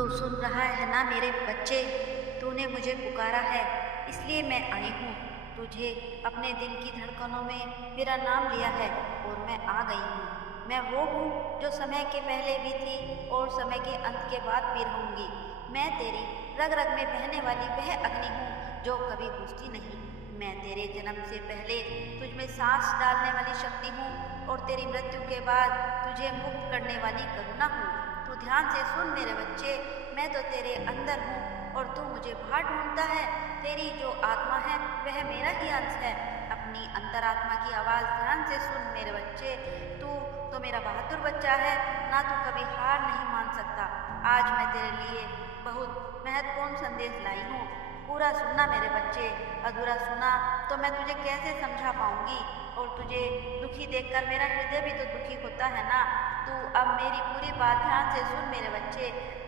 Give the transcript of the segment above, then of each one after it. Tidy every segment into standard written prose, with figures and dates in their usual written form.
तो सुन रहा है ना मेरे बच्चे, तूने मुझे पुकारा है इसलिए मैं आई हूँ। तुझे अपने दिल की धड़कनों में मेरा नाम लिया है और मैं आ गई हूँ। मैं वो हूँ जो समय के पहले भी थी और समय के अंत के बाद भी रहूँगी। मैं तेरी रग रग में बहने वाली वह अग्नि हूँ जो कभी बुझती नहीं। मैं तेरे जन्म से पहले तुझ में सांस डालने वाली शक्ति हूँ और तेरी मृत्यु के बाद तुझे मुक्त करने वाली करुणा हूँ। तू ध्यान से सुन मेरे बच्चे, मैं तो तेरे अंदर हूँ और तू मुझे बाहर ढूंढता है। तेरी जो आत्मा है वह मेरा ही अंश है। अपनी अंतरात्मा की आवाज़ ध्यान से सुन मेरे बच्चे। तू तो मेरा बहादुर बच्चा है, ना तू कभी हार नहीं मान सकता। आज मैं तेरे लिए बहुत महत्वपूर्ण संदेश लाई हूँ। पूरा सुनना मेरे बच्चे, अधूरा सुना तो मैं तुझे कैसे समझा पाऊंगी। और तुझे दुखी देखकर मेरा हृदय भी तो दुखी होता है ना। तू अब मेरी पूरी बात ध्यान से सुन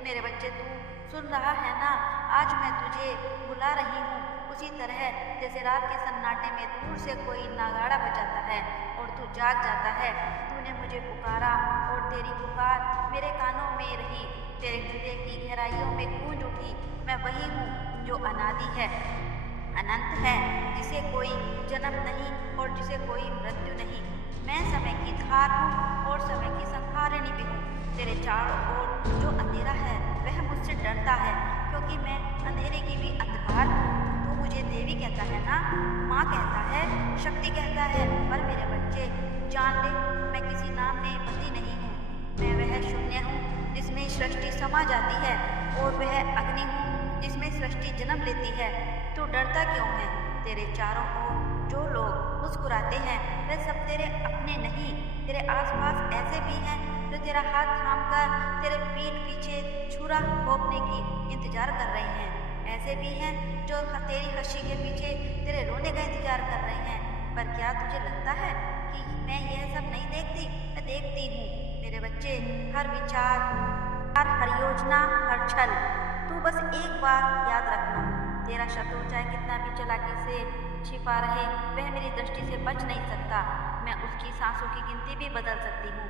मेरे बच्चे तू सुन रहा है ना। आज मैं तुझे बुला रही हूँ उसी तरह जैसे रात के सन्नाटे में दूर से कोई नगाड़ा बजाता है और तू जाग जाता है। तूने मुझे पुकारा और तेरी पुकार मेरे कानों में रही, तेरे हृदय की गहराइयों में गूंज उठी। मैं वही हूँ जो अनादि है, अनंत है, जिसे कोई जन्म नहीं और जिसे कोई मृत्यु नहीं। मैं समय की धार हूँ और समय की संहारिणी भी हूँ। तेरे चारों ओर जो अंधेरा है वह मुझसे डरता है, क्योंकि मैं अंधेरे की भी अंधकार हूँ। तू मुझे देवी कहता है ना, माँ कहता है, शक्ति कहता है, पर मेरे बच्चे जान ले मैं किसी नाम में बंधी नहीं हूँ। मैं वह शून्य हूँ जिसमें सृष्टि समा जाती है और वह अग्नि हूँ जिसमें सृष्टि जन्म लेती है। तू डरता क्यों है? तेरे चारों ओर जो लोग मुस्कुराते हैं वे सब तेरे अपने नहीं। तेरे आसपास ऐसे भी हैं जो तेरा हाथ थामकर तेरे पीठ पीछे छुरा घोंपने की इंतजार कर रहे हैं। ऐसे भी हैं जो तेरी हंसी के पीछे तेरे रोने का इंतजार कर रहे हैं। पर क्या तुझे लगता है कि मैं यह सब नहीं देखती? मैं देखती हूँ मेरे बच्चे, हर विचार, हर योजना, हर छल। तू बस एक बार याद रखना, तेरा शत्रु चाहे कितना भी चालाकी से छिपा रहे वह मेरी दृष्टि से बच नहीं सकता। मैं उसकी सांसों की गिनती भी बदल सकती हूँ।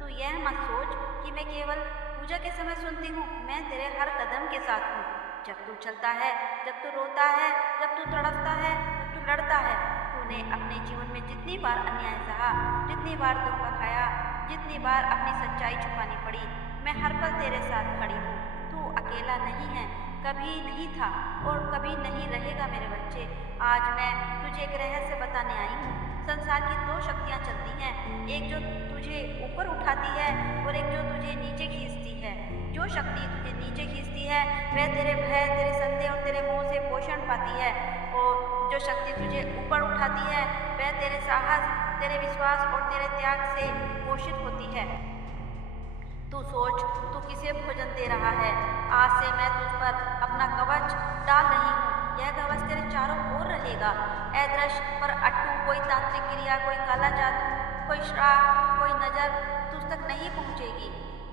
तू यह मत सोच कि मैं केवल पूजा के समय सुनती हूँ, मैं तेरे हर कदम के साथ हूँ। जब तू चलता है, जब तू रोता है, जब तू तड़पता है, जब तू लड़ता है। तूने अपने जीवन में जितनी बार अन्याय सहा, जितनी बार धोखा खाया, जितनी बार अपनी सच्चाई छुपानी पड़ी, मैं हर पल तेरे साथ खड़ी हूँ। तू अकेला नहीं है, कभी नहीं था और कभी नहीं रहेगा मेरे बच्चे। आज मैं तुझे एक रहस्य बताने आई हूँ। संसार की दो शक्तियाँ चलती हैं, एक जो तुझे ऊपर उठाती है और एक जो तुझे नीचे खींचती है। जो शक्ति तुझे नीचे खींचती है वह तेरे भय, तेरे संदेह और तेरे मोह से पोषण पाती है, और जो शक्ति तुझे ऊपर उठाती है वह तेरे साहस, तेरे विश्वास और तेरे त्याग से पोषित होती है। तू सोच, तू किसे भोजन दे रहा है? आज से मैं तुझ पर अपना कवच डाल रही हूँ। यह कवच तेरे चारों ओर रहेगा। अदृश्य पर अट्टू कोई तांत्रिक क्रिया, कोई काला जादू, कोई श्राप, कोई नजर तुझ तक नहीं पहुँचेगी।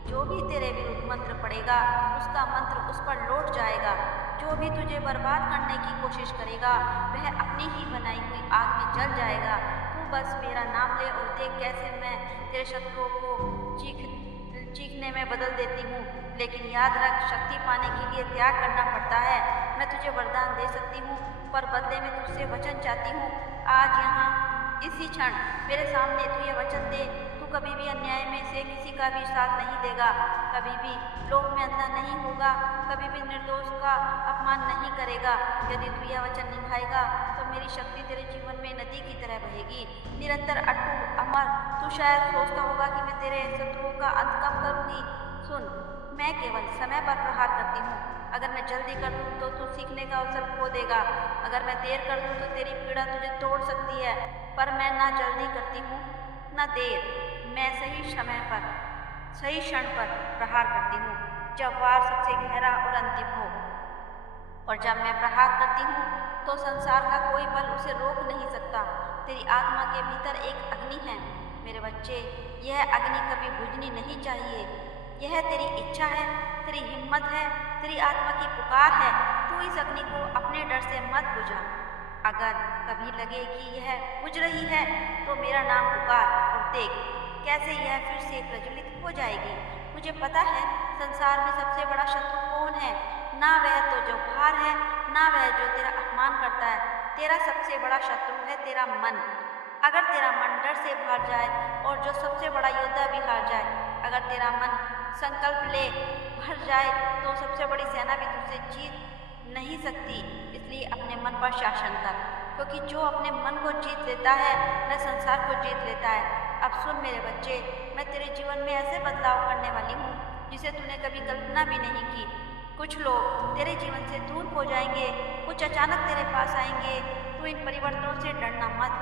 जो भी तेरे विरुद्ध मंत्र पड़ेगा उसका मंत्र उस पर लौट जाएगा। जो भी तुझे बर्बाद करने की कोशिश करेगा वह अपनी ही बनाई हुई आग में जल जाएगा। तू बस मेरा नाम ले और देख कैसे मैं तेरे शत्रुओं को चीखने में बदल देती हूँ। लेकिन याद रख, शक्ति पाने के लिए त्याग करना पड़ता है। मैं तुझे वरदान दे सकती हूँ, पर बदले में तुझसे वचन चाहती हूँ। आज यहाँ इसी क्षण मेरे सामने तू यह वचन दे, तू कभी भी अन्याय में से किसी का भी साथ नहीं देगा, कभी भी लोभ में अंधा नहीं होगा, कभी भी निर्दोष का अपमान नहीं करेगा। यदि तू यह वचन निभाएगा तो मेरी शक्ति तेरे जीवन में नदी की तरह बहेगी, निरंतर अटूट अमर। तू शायद सोचता होगा कि मैं तेरे शत्रुओं का अंत कब करूँगी। सुन, मैं केवल समय पर प्रहार करती हूँ। अगर मैं जल्दी कर दूँ तो तू सीखने का अवसर खो देगा, अगर मैं देर कर दूँ तो तेरी पीड़ा तुझे तोड़ सकती है। पर मैं ना जल्दी करती हूँ ना देर, मैं सही समय पर, सही क्षण पर प्रहार करती हूँ, जब वार सबसे गहरा और अंतिम हो। और जब मैं प्रहार करती हूँ तो संसार का कोई बल उसे रोक नहीं सकता। तेरी आत्मा के भीतर एक अग्नि है मेरे बच्चे, यह अग्नि कभी बुझनी नहीं चाहिए। यह तेरी इच्छा है, तेरी हिम्मत है, तेरी आत्मा की पुकार है। तू इस अग्नि को अपने डर से मत बुझा। अगर कभी लगे कि यह बुझ रही है तो मेरा नाम पुकार और देख कैसे यह फिर से प्रज्वलित हो जाएगी। मुझे पता है संसार में सबसे बड़ा शत्रु कौन कौन है, ना वह तो जो बाहर है, ना वह जो तेरा अपमान करता है। तेरा सबसे बड़ा शत्रु है तेरा मन। अगर तेरा मन डर से भर जाए और जो सबसे बड़ा योद्धा भी हार जाए, अगर तेरा मन संकल्प ले भर जाए तो सबसे बड़ी सेना भी तुझसे जीत नहीं सकती। इसलिए अपने मन पर शासन कर, क्योंकि जो अपने मन को जीत लेता है वह संसार को जीत लेता है। अब सुन मेरे बच्चे, मैं तेरे जीवन में ऐसे बदलाव करने वाली हूँ जिसे तूने कभी कल्पना भी नहीं की। कुछ लोग तेरे जीवन से दूर हो जाएंगे, कुछ अचानक तेरे पास आएंगे। तू इन परिवर्तनों से डरना मत,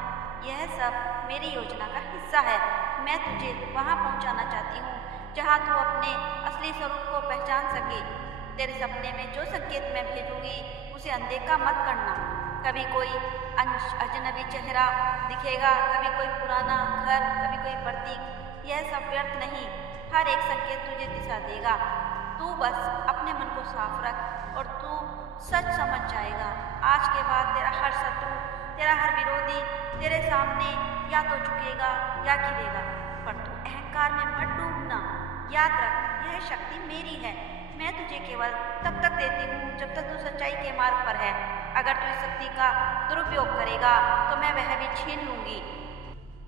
यह सब मेरी योजना का हिस्सा है। मैं तुझे वहाँ पहुँचाना चाहती हूँ जहाँ तू अपने असली स्वरूप को पहचान सके। तेरे सपने में जो संकेत मैं भेजूंगी उसे अनदेखा मत करना। कभी कोई अजनबी चेहरा दिखेगा, कभी कोई पुराना घर, कभी कोई प्रतीक। यह सब व्यर्थ नहीं, हर एक संकेत तुझे दिशा देगा। तू बस अपने मन को साफ रख और तू सच समझ जाएगा। आज के बाद तेरा हर शत्रु, तेरा हर विरोधी तेरे सामने या तो झुकेगा या गिरेगा, पर तू अहंकार में मत डूबना। याद रख, यह शक्ति मेरी है। मैं तुझे केवल तब तक देती हूँ जब तक तू सच्चाई के मार्ग पर है। अगर तू इस शक्ति का दुरुपयोग करेगा तो मैं वह भी छीन लूंगी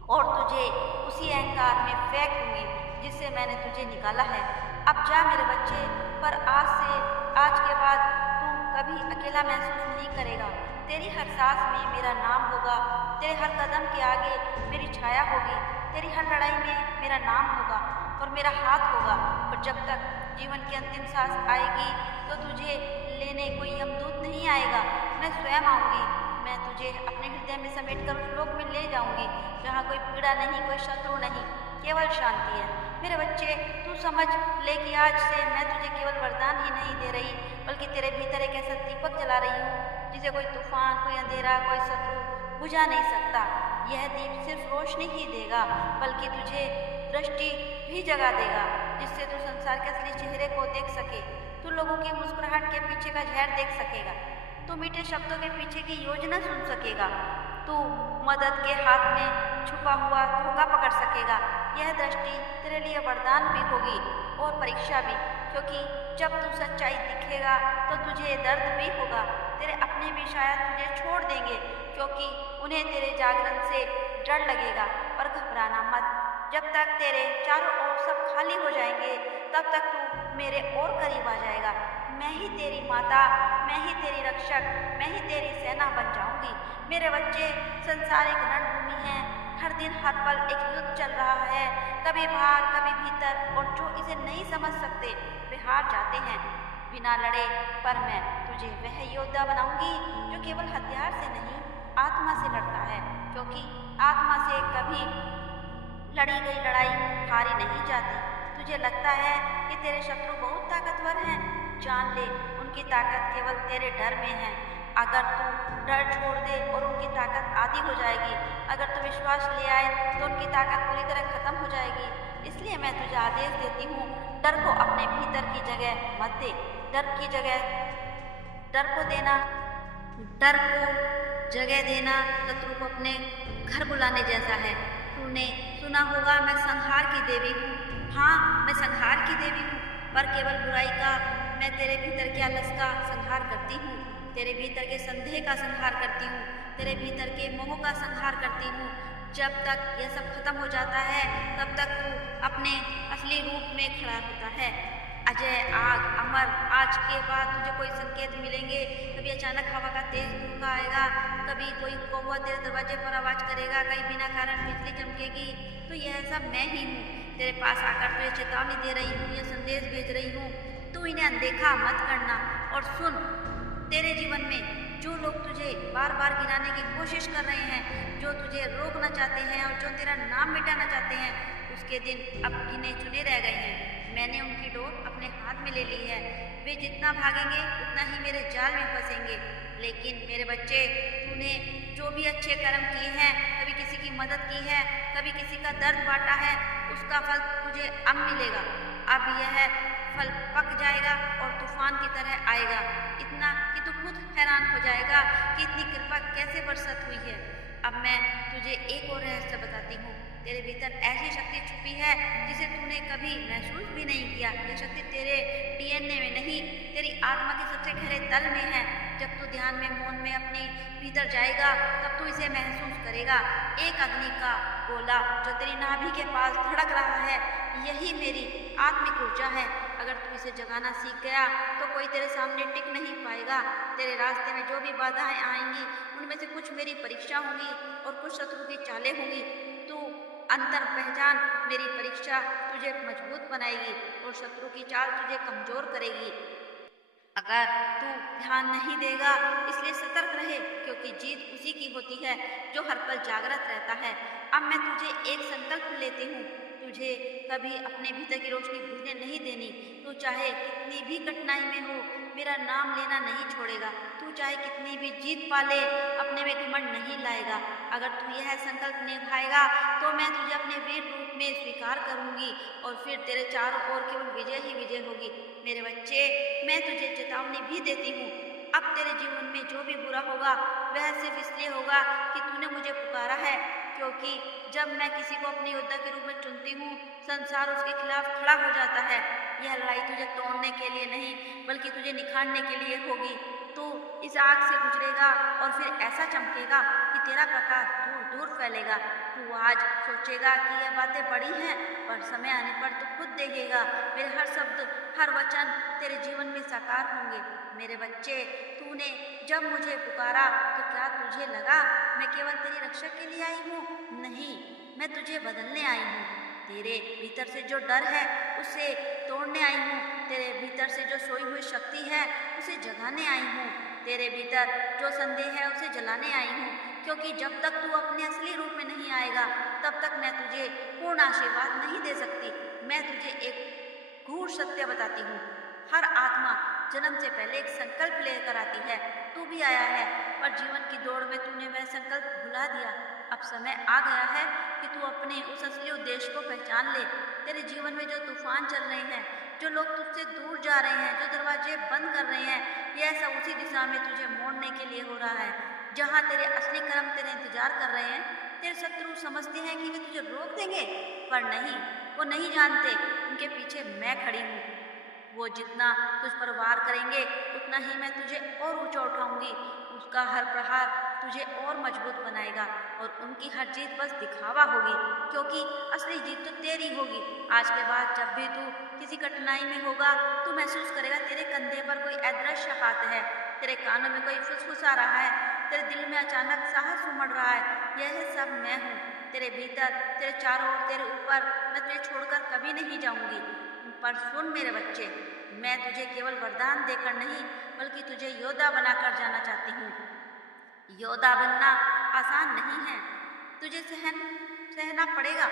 और तुझे उसी अहंकार में फेंक दूंगी जिससे मैंने तुझे निकाला है। अब जा मेरे बच्चे, पर आज के बाद तू कभी अकेला महसूस नहीं करेगा। तेरी हर सांस में मेरा नाम होगा, तेरे हर कदम के आगे मेरी छाया होगी, तेरी हर लड़ाई में मेरा नाम होगा और मेरा हाथ होगा। और जब तक जीवन की अंतिम सांस आएगी तो तुझे लेने कोई यमदूत नहीं आएगा, मैं स्वयं आऊँगी। मैं तुझे अपने हृदय में समेटकर उस लोक में ले जाऊँगी जहाँ कोई पीड़ा नहीं, कोई शत्रु नहीं, केवल शांति है। मेरे बच्चे, तू समझ ले कि आज से मैं तुझे केवल वरदान ही नहीं दे रही, बल्कि तेरे भीतर एक ऐसा दीपक जला रही हूँ जिसे कोई तूफान, कोई अंधेरा, कोई शत्रु बुझा नहीं सकता। यह दीप सिर्फ रोशनी ही देगा, बल्कि तुझे दृष्टि भी जगा देगा, जिससे तू संसार के असली चेहरे को देख सके। तू लोगों की मुस्कुराहट के पीछे का जहर देख सकेगा, तू मीठे शब्दों के पीछे की योजना सुन सकेगा, तू मदद के हाथ में छुपा हुआ धोखा पकड़ सकेगा। यह दृष्टि तेरे लिए वरदान भी होगी और परीक्षा भी, क्योंकि जब तू सच्चाई दिखेगा तो तुझे दर्द भी होगा। तेरे अपने भी शायद तुझे छोड़ देंगे, क्योंकि उन्हें तेरे जागरण से डर लगेगा। पर घबराना मत, जब तक तेरे चारों ओर सब खाली हो जाएंगे तब तक तू मेरे और करीब आ जाएगा। मैं ही तेरी माता, मैं ही तेरी रक्षक, मैं ही तेरी सेना बन जाऊंगी। मेरे बच्चे, संसार एक रणभूमि है, हर दिन हर पल एक युद्ध चल रहा है, कभी बाहर कभी भीतर, और जो इसे नहीं समझ सकते वे हार जाते हैं बिना लड़े। पर मैं तुझे वह योद्धा बनाऊंगी जो केवल हथियार से नहीं, आत्मा से लड़ता है, क्योंकि आत्मा से कभी लड़ी गई लड़ाई हारी नहीं जाती। तुझे लगता है कि तेरे शत्रु बहुत ताकतवर हैं, जान ले उनकी ताकत केवल तेरे डर में है। अगर तू डर छोड़ दे और उनकी ताकत आधी हो जाएगी, अगर तू विश्वास ले आए तो उनकी ताकत पूरी तरह खत्म हो जाएगी। इसलिए मैं तुझे आदेश देती हूँ, डर को अपने भीतर की जगह मत दे। डर की जगह डर को देना, डर को जगह देना शत्रु को अपने घर बुलाने जैसा है। तूने सुना होगा, मैं संहार की देवी हूँ। हाँ, मैं संहार की देवी हूँ, पर केवल बुराई का। मैं तेरे भीतर के आलस का संहार करती हूँ, तेरे भीतर के संदेह का संहार करती हूँ, तेरे भीतर के मोह का संहार करती हूँ। जब तक यह सब खत्म हो जाता है तब तक तू अपने असली रूप में खड़ा होता है। अजय, आग, अमर। आज के बाद तुझे कोई संकेत मिलेंगे, कभी अचानक हवा का तेज झोंका आएगा, कभी कोई कौवा तेरे दरवाजे पर आवाज करेगा, कहीं बिना कारण बिजली चमकेगी। तो यह सब मैं ही हूँ, तेरे पास आकर तुझे चेतावनी दे रही हूँ, यह संदेश भेज रही हूँ। तू इन्हें अनदेखा मत करना। और सुन, तेरे जीवन में जो लोग तुझे बार बार गिराने की कोशिश कर रहे हैं, जो तुझे रोकना चाहते हैं और जो तेरा नाम मिटाना चाहते हैं, उसके दिन अब गिने चुने रह गए हैं। मैंने उनकी डोर अपने हाथ में ले ली है। वे जितना भागेंगे उतना ही मेरे जाल में फंसेंगे। लेकिन मेरे बच्चे, तूने जो भी अच्छे कर्म किए हैं, कभी किसी की मदद की है, कभी किसी का दर्द बांटा है, उसका फल तुझे अब मिलेगा। अब यह फल पक जाएगा और तूफान की तरह आएगा, इतना कि तू खुद हैरान हो जाएगा कि इतनी कृपा कैसे बरसत हुई है। अब मैं तुझे एक और रहस्य बताती हूँ। तेरे भीतर ऐसी शक्ति छुपी है जिसे तूने कभी महसूस भी नहीं किया। यह शक्ति तेरे डीएनए में नहीं, तेरी आत्मा के सबसे गहरे तल में है। जब तू ध्यान में मौन में अपने भीतर जाएगा तब तू इसे महसूस करेगा। एक अग्नि का गोला जो तेरी नाभि के पास धड़क रहा है, यही मेरी आत्मिक ऊर्जा है। अगर तू इसे जगाना सीख गया तो कोई तेरे सामने टिक नहीं पाएगा। तेरे रास्ते में जो भी बाधाएं आएंगी उनमें से कुछ मेरी परीक्षा होंगी और कुछ शत्रु की चालें होंगी। तू अंतर पहचान, मेरी परीक्षा तुझे मजबूत बनाएगी और शत्रु की चाल तुझे कमजोर करेगी। अगर तू ध्यान नहीं देगा इसलिए सतर्क रहे, क्योंकि जीत उसी की होती है जो हर पल जागृत रहता है। अब मैं तुझे एक संकल्प लेती हूँ, तुझे कभी अपने भीतर की रोशनी बुझने नहीं देनी। तू चाहे कितनी भी कठिनाई में हो, मेरा नाम लेना नहीं छोड़ेगा। तू चाहे कितनी भी जीत पाले, अपने में घमंड नहीं लाएगा। अगर तू यह संकल्प निभाएगा तो मैं तुझे अपने वीर रूप में स्वीकार करूंगी और फिर तेरे चारों ओर केवल विजय ही विजय होगी। मेरे बच्चे, मैं तुझे चेतावनी भी देती हूँ, अब तेरे जीवन में जो भी बुरा होगा वह सिर्फ इसलिए होगा कि तूने मुझे पुकारा है। क्योंकि जब मैं किसी को अपने योद्धा के रूप में चुनती हूँ, संसार उसके खिलाफ खड़ा हो जाता है। यह लड़ाई तुझे तोड़ने के लिए नहीं बल्कि तुझे निखारने के लिए होगी। तू इस आग से गुजरेगा और फिर ऐसा चमकेगा कि तेरा प्रकाश दूर दूर फैलेगा। तू आज सोचेगा कि यह बातें बड़ी हैं, पर समय आने पर तू खुद देखेगा मेरे हर शब्द, हर वचन तेरे जीवन में साकार होंगे। मेरे बच्चे, तूने जब मुझे पुकारा तो क्या तुझे लगा मैं केवल तेरी रक्षा के लिए आई हूँ? नहीं, मैं तुझे बदलने आई हूँ। तेरे भीतर से जो डर है उसे तोड़ने आई हूँ। तेरे भीतर से जो सोई हुई शक्ति है उसे जगाने आई हूँ। तेरे भीतर जो संदेह है उसे जलाने आई हूँ। क्योंकि जब तक तू अपने असली रूप में नहीं आएगा तब तक मैं तुझे पूर्ण आशीर्वाद नहीं दे सकती। मैं तुझे एक गूढ़ सत्य बताती हूँ, हर आत्मा जन्म से पहले एक संकल्प लेकर आती है। तू भी आया है, पर जीवन की दौड़ में तूने वह संकल्प भुला दिया। अब समय आ गया है कि तू अपने उस असली उद्देश्य को पहचान ले। तेरे जीवन में जो तूफान चल रहे हैं, जो लोग तुझसे दूर जा रहे हैं, जो दरवाजे बंद कर रहे हैं, यह सब उसी दिशा में तुझे मोड़ने के लिए हो रहा है जहाँ तेरे असली कर्म तेरे इंतजार कर रहे हैं। तेरे शत्रु समझते हैं कि वे तुझे रोक देंगे, पर नहीं, वो नहीं जानते उनके पीछे मैं खड़ी हूँ। वो जितना तुझ पर वार करेंगे उतना ही मैं तुझे और ऊंचा उठाऊंगी। उसका हर प्रहार तुझे और मजबूत बनाएगा और उनकी हर जीत बस दिखावा होगी, क्योंकि असली जीत तो तेरी होगी। आज के बाद जब भी तू किसी कठिनाई में होगा तो महसूस करेगा तेरे कंधे पर कोई अदृश्य हाथ है, तेरे कानों में कोई फुसफुसा रहा है, तेरे दिल में अचानक साहस उमड़ रहा है। यह सब मैं हूँ, तेरे भीतर, तेरे चारों ओर, तेरे ऊपर। मैं तुझे छोड़कर कभी नहीं जाऊंगी। पर सुन मेरे बच्चे, मैं तुझे केवल वरदान देकर नहीं बल्कि तुझे योद्धा बनाकर जाना चाहती हूँ। योद्धा बनना आसान नहीं है, तुझे सहना पड़ेगा,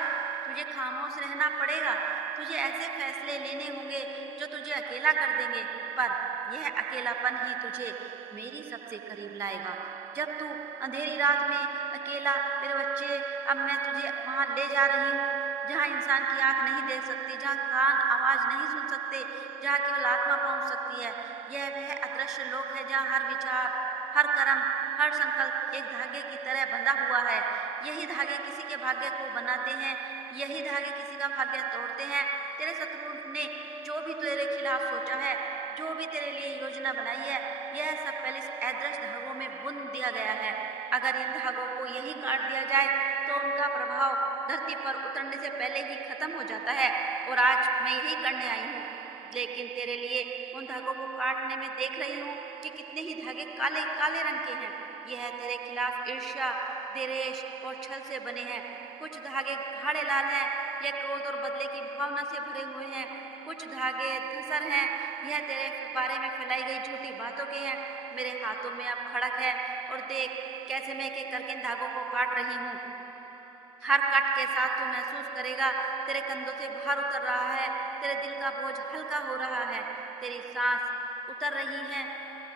तुझे खामोश रहना पड़ेगा, तुझे ऐसे फैसले लेने होंगे जो तुझे अकेला कर देंगे, पर यह अकेलापन ही तुझे मेरी सबसे करीब लाएगा। जब तू अंधेरी रात में अकेला, मेरे बच्चे, अब मैं तुझे वहाँ ले जा रही हूँ जहाँ इंसान की आंख नहीं देख सकती, जहाँ कान आवाज नहीं सुन सकते, जहाँ केवल आत्मा पहुँच सकती है। यह वह अदृश्य लोक है जहाँ हर विचार, हर कर्म, हर संकल्प एक धागे की तरह बंधा हुआ है। यही धागे किसी के भाग्य को बनाते हैं, यही धागे किसी का भाग्य तोड़ते हैं। तेरे शत्रु ने जो भी तेरे खिलाफ सोचा है, जो भी तेरे लिए योजना बनाई है, यह सब पहले इस अदृश्य धागों में बुन दिया गया है। अगर इन धागों को यही काट दिया जाए तो उनका प्रभाव धरती पर उतरने से पहले ही खत्म हो जाता है। और आज मैं यही करने आई हूँ, लेकिन तेरे लिए उन धागों को काटने में देख रही हूँ कि कितने ही धागे काले काले रंग के हैं। यह तेरे खिलाफ ईर्ष्या, द्वेष और छल से बने हैं। कुछ धागे गाढ़े लाल हैं, यह क्रोध और बदले की भावना से भरे हुए हैं। कुछ धागे धूसर हैं, यह तेरे बारे में फैलाई गई झूठी बातों के हैं। मेरे हाथों में अब खड़क है और देख कैसे मैं एक एक करके इन धागों को काट रही हूँ। हर कट के साथ तू महसूस करेगा तेरे कंधों से भार उतर रहा है, तेरे दिल का बोझ हल्का हो रहा है, तेरी सांस उतर रही है,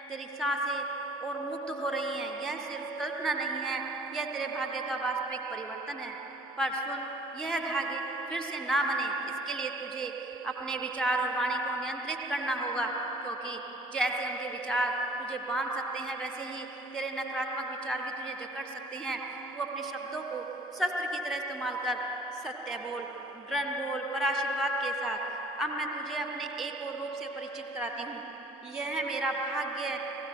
तेरी सांसें और मुक्त हो रही हैं। यह सिर्फ कल्पना नहीं है, यह तेरे भाग्य का वास्तविक परिवर्तन है। पर सुन, यह धागे फिर से ना बने, इसके लिए तुझे अपने विचार और वाणी को नियंत्रित करना होगा, क्योंकि जैसे उनके विचार तुझे बांध सकते हैं, वैसे ही तेरे नकारात्मक विचार भी तुझे जकड़ सकते हैं। तू अपने शब्दों को शस्त्र की तरह इस्तेमाल कर, सत्य बोल, दृढ़ बोल, पर आशीर्वाद के साथ। अब मैं तुझे अपने एक और रूप से परिचित कराती हूँ। यह मेरा भाग्य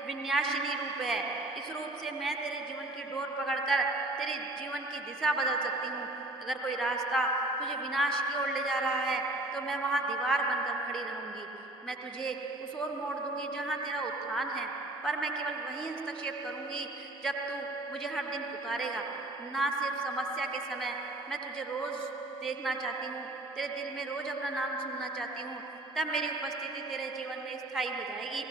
विन्यासिनी रूप है। इस रूप से मैं तेरे जीवन की डोर पकड़कर तेरे जीवन की दिशा बदल सकती हूँ। अगर कोई रास्ता तुझे विनाश की ओर ले जा रहा है, तो मैं वहाँ दीवार बनकर खड़ी रहूंगी। मैं तुझे उस ओर मोड़ दूंगी जहाँ तेरा उत्थान है, पर मैं केवल वही हस्तक्षेप करूंगी जब तू मुझे हर दिन पुकारेगा। ना सिर्फ समस्या के समय, मैं तुझे रोज देखना चाहती हूँ, तेरे दिल में रोज अपना नाम सुनना चाहती हूँ। तब मेरी उपस्थिति तेरे जीवन में स्थायी हो जाएगी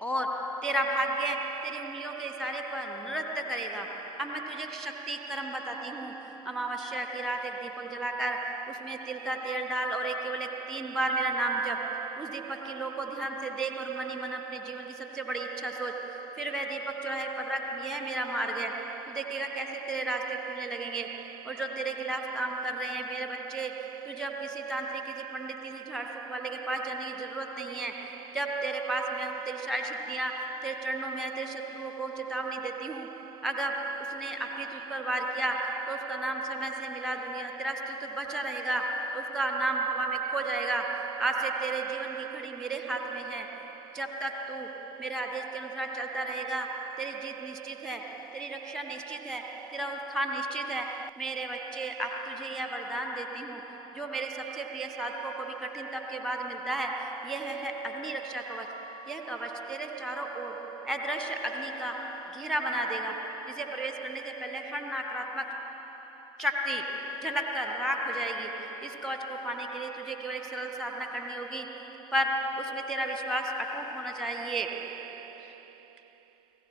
और तेरा भाग्य तेरी उंगलियों के इशारे पर नृत्य करेगा। अब मैं तुझे एक शक्ति कर्म बताती हूँ। अमावस्या की रात एक दीपक जलाकर उसमें तिल का तेल डाल और केवल एक 3 बार मेरा नाम जप। उस दीपक की लो को ध्यान से देख और मन ही मन अपने जीवन की सबसे बड़ी इच्छा सोच। फिर वह दीपक चौराहे पर रख। यह मेरा मार्ग है। तू देखेगा कैसे तेरे रास्ते खुलने लगेंगे और जो तेरे खिलाफ काम कर रहे हैं, मेरे बच्चे, तुझे अब किसी तांत्रिक, किसी पंडित, किसी झाड़ फूक वाले के पास जाने की जरूरत नहीं है। जब तेरे पास मैं हूँ, तेरी सारी शक्तियाँ तेरे चरणों में है। तेरे शत्रुओं को चेतावनी देती हूँ, अगर उसने अपनी तुझ पर वार किया तो उसका नाम समय से मिला दूंगी। तेरा अस्तित्व बचा रहेगा, उसका नाम हवा में खो जाएगा। आज से तेरे जीवन की घड़ी मेरे हाथ में है। जब तक तू मेरे आदेश के अनुसार चलता रहेगा, तेरी जीत निश्चित है, तेरी रक्षा निश्चित है, तेरा उत्थान निश्चित है। मेरे बच्चे, अब तुझे यह वरदान देती हूँ जो मेरे सबसे प्रिय साधकों को भी कठिन तप के बाद मिलता है। यह है अग्नि रक्षा कवच। यह कवच तेरे चारों ओर अदृश्य अग्नि का घेरा बना देगा, जिसे प्रवेश करने से पहले हर नकारात्मक शक्ति झलक कर राख हो जाएगी। इस कवच को पाने के लिए तुझे केवल एक सरल साधना करनी होगी, पर उसमें तेरा विश्वास अटूट होना चाहिए।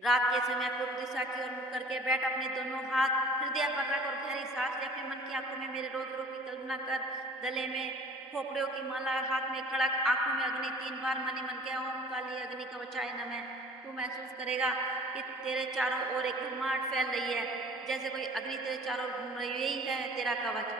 रात के समय पूर्व दिशा की ओर मुख करके बैठ। अपने दोनों हाथ हृदय पर रख और गहरी सांस ले। अपने मन की आंखों में मेरे रोज की कल्पना कर। गले में खोपड़ियों की माला, हाथ में खड़क, आंखों में अग्नि। 3 बार मनी मन के ओम काली अग्नि कवचाय नमः। तू महसूस करेगा कि तेरे चारों ओर एक घमाट फैल रही है, जैसे कोई अग्नि तेरे चारों ओर घूम रही है। यही है तेरा कवच।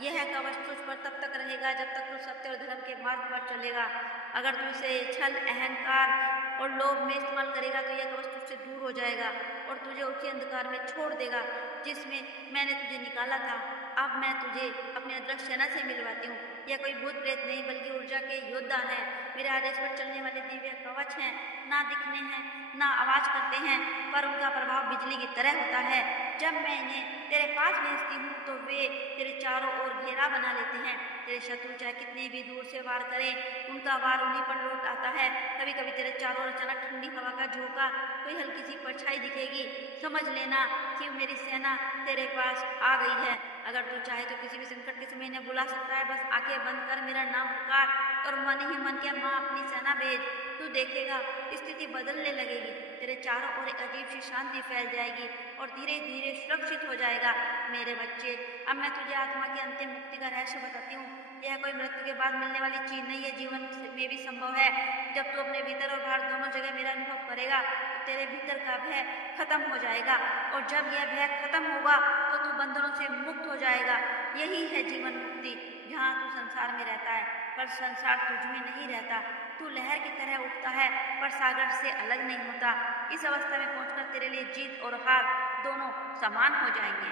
यह कवच तुझ पर तब तक रहेगा जब तक तू सत्य और धर्म के मार्ग पर चलेगा। अगर तू इसे छल, अहंकार और लोभ में इस्तेमाल करेगा तो यह कवच तुझसे दूर हो जाएगा और तुझे उसी अंधकार में छोड़ देगा जिसमें मैंने तुझे निकाला था। अब मैं तुझे अपने अदृश्य सेना से मिलवाती हूँ। यह कोई भूत प्रेत नहीं, बल्कि ऊर्जा के योद्धा हैं। मेरे आदेश पर चलने वाले दिव्य कवच हैं। ना दिखने हैं, ना आवाज करते हैं, पर उनका प्रभाव बिजली की तरह होता है। जब मैं इन्हें तेरे पास भेजती हूँ तो वे तेरे चारों ओर घेरा बना लेते हैं। तेरे शत्रु चाहे कितने भी दूर से वार करें, उनका वार उन्हीं पर लौट आता है। कभी कभी तेरे चारों ओर अचानक ठंडी हवा का झोंका, कोई हल्की सी परछाई दिखेगी। समझ लेना कि मेरी सेना तेरे पास आ गई है। अगर तू चाहे तो किसी भी संकट के समय इन्हें बुला सकता है। बस आंखें बंद कर मेरा नाम पुकार और मन ही मन के माँ अपनी सेना भेज। तू देखेगा स्थिति बदलने लगेगी। तेरे चारों ओर एक अजीब सी शांति फैल जाएगी और धीरे धीरे सुरक्षित हो जाएगा। मेरे बच्चे, अब मैं तुझे आत्मा की अंतिम मुक्ति का रहस्य बताती हूँ। यह कोई मृत्यु के बाद मिलने वाली चीज नहीं है, जीवन में भी संभव है। जब तू अपने भीतर और बाहर दोनों जगह मेरा अनुभव करेगा तो तेरे भीतर का भय खत्म हो जाएगा और जब यह भय खत्म होगा तो तू बंधनों से मुक्त हो जाएगा। यही है जीवन मुक्ति, जहाँ तू संसार में रहता है पर संसार तुझ में नहीं रहता। तू लहर की तरह उठता है पर सागर से अलग नहीं होता। इस अवस्था में पहुंचकर तेरे लिए जीत और हार दोनों समान हो जाएंगे।